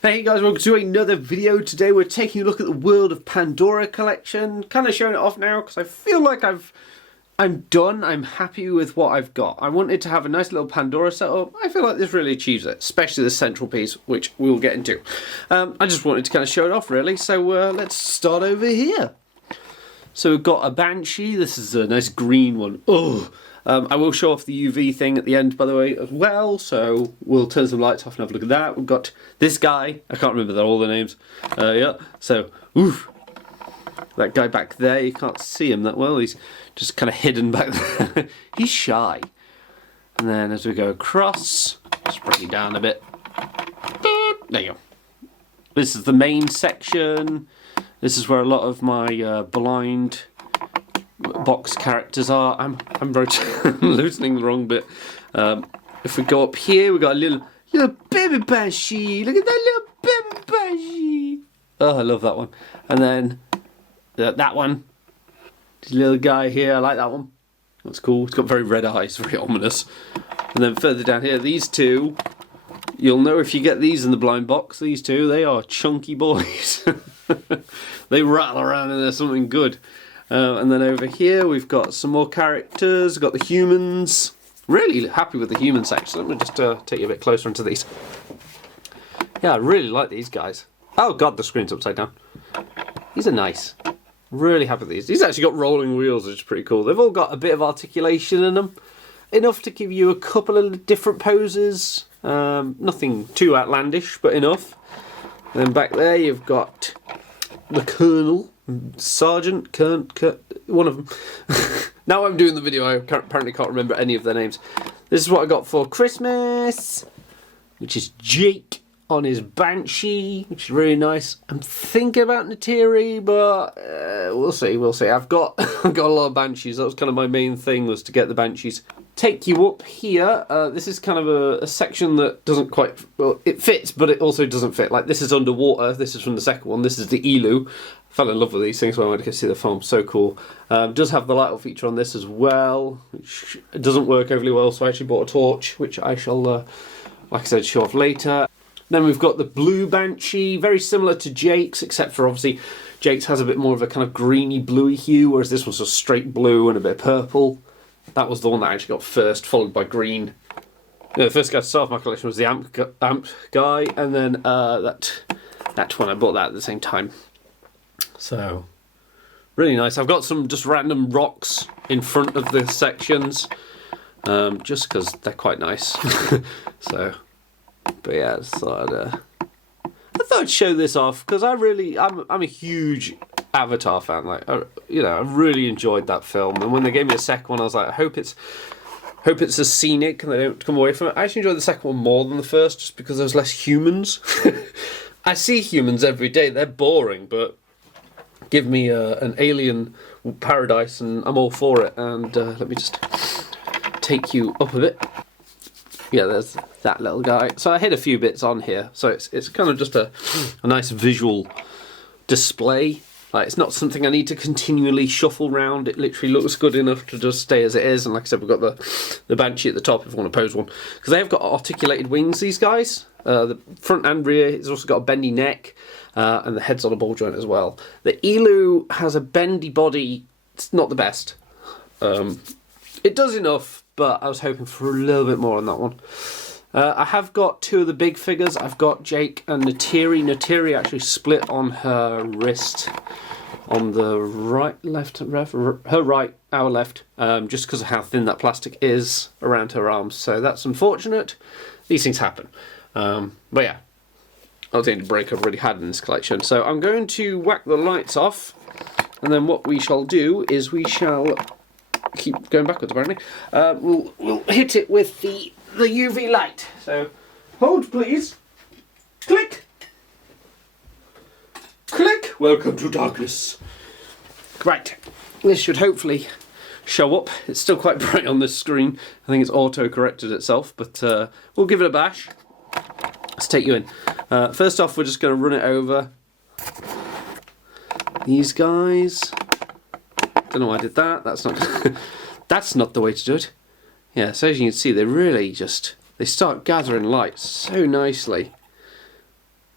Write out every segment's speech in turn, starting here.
Hey guys, welcome to another video. Today we're taking a look at the World of Pandora collection. Kind of showing it off now because I feel like I'm done. I'm happy with what I've got. I wanted to have a nice little Pandora setup. I feel like this really achieves it, especially the central piece, which we'll get into. I just wanted to kind of show it off really, so let's start over here. So we've got a Banshee. This is a nice green one. Oh, I will show off the UV thing at the end, by the way, as well. So we'll turn some lights off and have a look at that. We've got this guy. I can't remember all the names. Yeah. So, oof. That guy back there, you can't see him that well. He's just kind of hidden back there. He's shy. And then as we go across, just bring it down a bit. There you go. This is the main section. This is where a lot of my blind box characters are. I'm loosening the wrong bit. If we go up here, we got a little baby Banshee. Look at that little baby Banshee. Oh, I love that one. And then that one, this little guy here. I like that one. That's cool. It's got very red eyes, very ominous. And then further down here, these two. You'll know if you get these in the blind box. These two, they are chunky boys. They rattle around and there's something good. And then over here we've got some more characters. We've got the humans. Really happy with the human section. Let me just take you a bit closer into these. Yeah, I really like these guys. Oh god, the screen's upside down. These are nice. Really happy with these. These actually got rolling wheels, which is pretty cool. They've all got a bit of articulation in them. Enough to give you a couple of different poses. Nothing too outlandish, but enough. And then back there you've got the Colonel. Sergeant, one of them. Now I'm doing the video, I apparently can't remember any of their names. This is what I got for Christmas, which is Jake on his Banshee, which is really nice. I'm thinking about Neytiri, but we'll see. I've got a lot of Banshees. That was kind of my main thing, was to get the Banshees. Take you up here. This is kind of a section that doesn't quite, well, it fits, but it also doesn't fit. Like, this is underwater. This is from the second one. This is the Elu. Fell in love with these things when I went to go see the film. So cool. Does have the light up feature on this as well, which doesn't work overly well, so I actually bought a torch, which I shall, like I said, show off later. Then we've got the blue Banshee, very similar to Jake's, except for obviously Jake's has a bit more of a kind of greeny, bluey hue, whereas this one's just straight blue and a bit of purple. That was the one that I actually got first, followed by green. The first guy to start off my collection was the amp guy, and then that one, I bought that at the same time. So, really nice. I've got some just random rocks in front of the sections, just because they're quite nice. So, but yeah, I thought I'd show this off because I'm a huge Avatar fan. Like, I really enjoyed that film, and when they gave me a second one, I was like, I hope it's as scenic and they don't come away from it. I actually enjoyed the second one more than the first, just because there's less humans. I see humans every day; they're boring, but give me an alien paradise, and I'm all for it. And let me just take you up a bit. Yeah, there's that little guy. So I hid a few bits on here, so it's kind of just a nice visual display. Like, it's not something I need to continually shuffle round. It literally looks good enough to just stay as it is. And like I said, we've got the Banshee at the top if you want to pose one. Because they have got articulated wings, these guys. The front and rear. It's also got a bendy neck. And the head's on a ball joint as well. The Elu has a bendy body. It's not the best. It does enough, but I was hoping for a little bit more on that one. I have got two of the big figures. I've got Jake and Neytiri. Neytiri actually split on her wrist. On the right, left, her right, our left, just because of how thin that plastic is around her arms. So that's unfortunate. These things happen. But yeah, I was the only break I've already had in this collection. So I'm going to whack the lights off, and then what we shall do is we shall keep going backwards. Apparently, we'll hit it with the UV light. So hold, please. Click. Click! Welcome to darkness. Right, this should hopefully show up. It's still quite bright on this screen. I think it's auto-corrected itself, but we'll give it a bash. Let's take you in. First off, we're just going to run it over these guys. Don't know why I did that. That's not that's not the way to do it. Yeah, so as you can see, they really just, they start gathering light so nicely.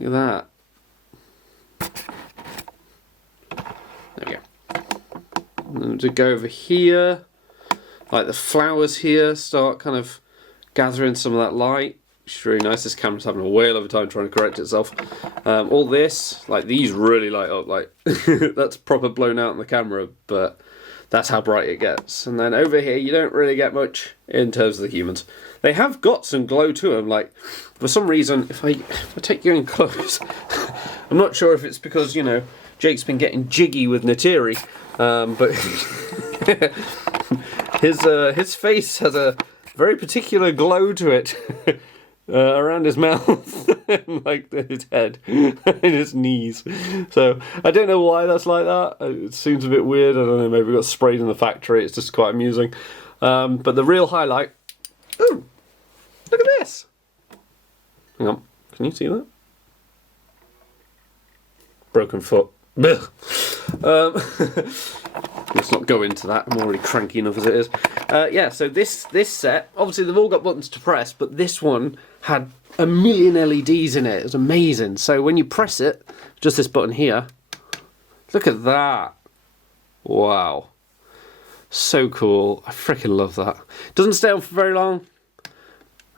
Look at that. There we go. And then to go over here, like the flowers here start kind of gathering some of that light. It's really nice. This camera's having a whale of a time trying to correct itself. All this, like these really light up, like that's proper blown out on the camera, but that's how bright it gets. And then over here, you don't really get much in terms of the humans. They have got some glow to them, like for some reason, if I take you in close, I'm not sure if it's because, you know, Jake's been getting jiggy with Natiri, but his face has a very particular glow to it. Around his mouth, and like his head, and his knees. So I don't know why that's like that. It seems a bit weird. I don't know. Maybe it got sprayed in the factory. It's just quite amusing. But the real highlight. Ooh, look at this. Hang on. Can you see that? Broken foot. Let's not go into that. I'm already cranky enough as it is. Yeah, so this set, obviously they've all got buttons to press, but this one had a million LEDs in it. It was amazing. So when you press it, just this button here, look at that. Wow. So cool. I freaking love that. It doesn't stay on for very long,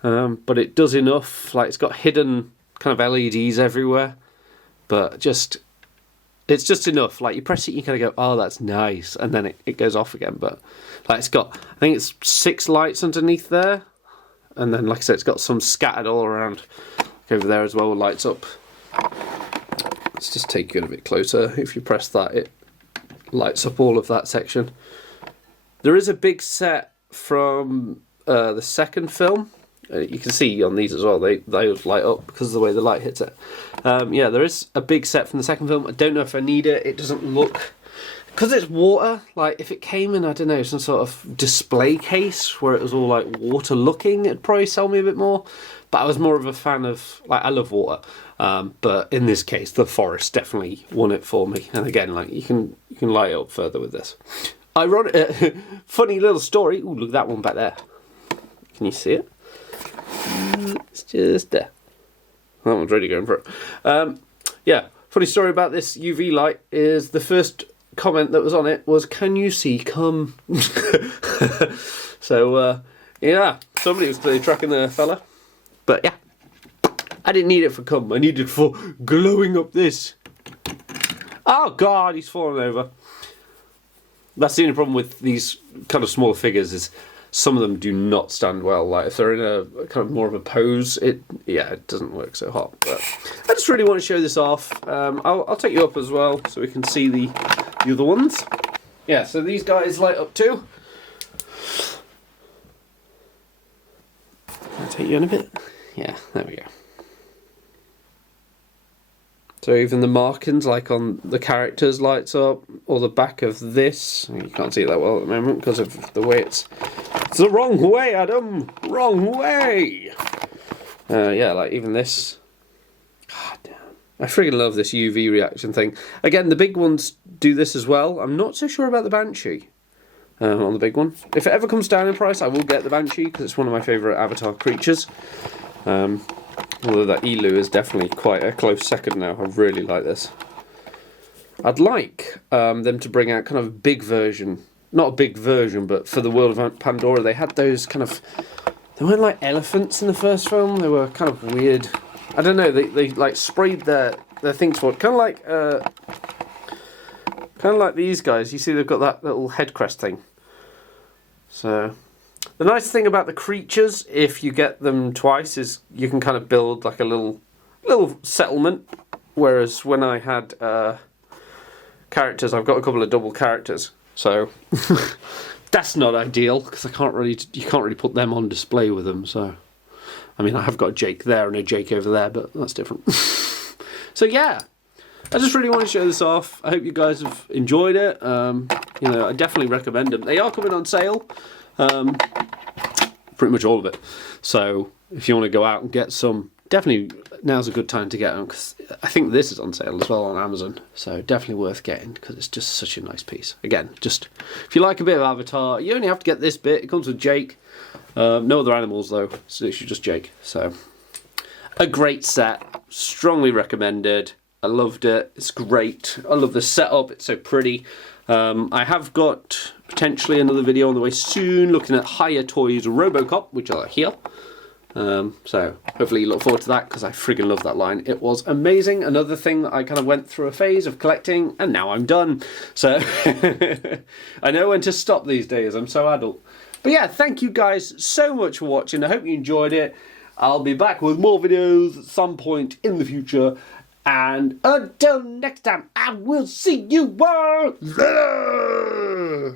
but it does enough. Like, it's got hidden kind of LEDs everywhere, but it's just enough. Like, you press it, you kind of go, oh, that's nice, and then it goes off again. But like, it's got, I think it's 6 lights underneath there, and then like I said, it's got some scattered all around, like over there as well, lights up. Let's just take you a bit closer. If you press that, it lights up all of that section. There is a big set from the second film. You can see on these as well, they light up because of the way the light hits it. Yeah, there is a big set from the second film. I don't know if I need it. It doesn't look... Because it's water, like if it came in, I don't know, some sort of display case where it was all like water looking, it'd probably sell me a bit more. But I was more of a fan of, like, I love water. But in this case, the forest definitely won it for me. And again, like, you can light it up further with this. Ironic, funny little story. Ooh, look at that one back there. Can you see it? It's just there. That one's really going for it. Yeah, funny story about this UV light is the first comment that was on it was, "Can you see cum?" So, yeah, somebody was clearly tracking the fella. But yeah, I didn't need it for cum. I needed it for glowing up this. Oh God, he's fallen over. That's the only problem with these kind of smaller figures is some of them do not stand well. Like if they're in a kind of more of a pose, it doesn't work so hot. But I just really want to show this off. I'll take you up as well so we can see the other ones. Yeah, so these guys light up too. I'll take you in a bit. Yeah, there we go. So even the markings, like on the characters, lights up, or the back of this. You can't see it that well at the moment because of the way it's the wrong way, Adam! Wrong way! Yeah, like even this. God damn. I freaking love this UV reaction thing. Again, the big ones do this as well. I'm not so sure about the Banshee on the big one. If it ever comes down in price, I will get the Banshee because it's one of my favourite Avatar creatures. Although that Elu is definitely quite a close second now. I really like this. I'd like them to bring out kind of a big version. Not a big version, but for the world of Pandora, they had those kind of... They weren't like elephants in the first film. They were kind of weird. I don't know. They like sprayed their things for it. Kind of like these guys. You see they've got that little head crest thing. So... The nice thing about the creatures, if you get them twice, is you can kind of build like a little settlement. Whereas when I had characters, I've got a couple of double characters, so that's not ideal because you can't really put them on display with them. So, I mean, I have got a Jake there and a Jake over there, but that's different. So yeah, I just really want to show this off. I hope you guys have enjoyed it. You know, I definitely recommend them. They are coming on sale. Pretty much all of it. So if you want to go out and get some, definitely now's a good time to get them because I think this is on sale as well on Amazon. So definitely worth getting because it's just such a nice piece. Again, just if you like a bit of Avatar, you only have to get this bit. It comes with Jake. No other animals though. It's literally just Jake. So a great set. Strongly recommended. I loved it. It's great. I love the setup. It's so pretty. I have got potentially another video on the way soon looking at Higher Toys Robocop, which are here. So hopefully you look forward to that because I friggin' love that line. It was amazing. Another thing that I kind of went through a phase of collecting and now I'm done. So I know when to stop these days. I'm so adult. But yeah, thank you guys so much for watching. I hope you enjoyed it. I'll be back with more videos at some point in the future. And until next time, I will see you all later.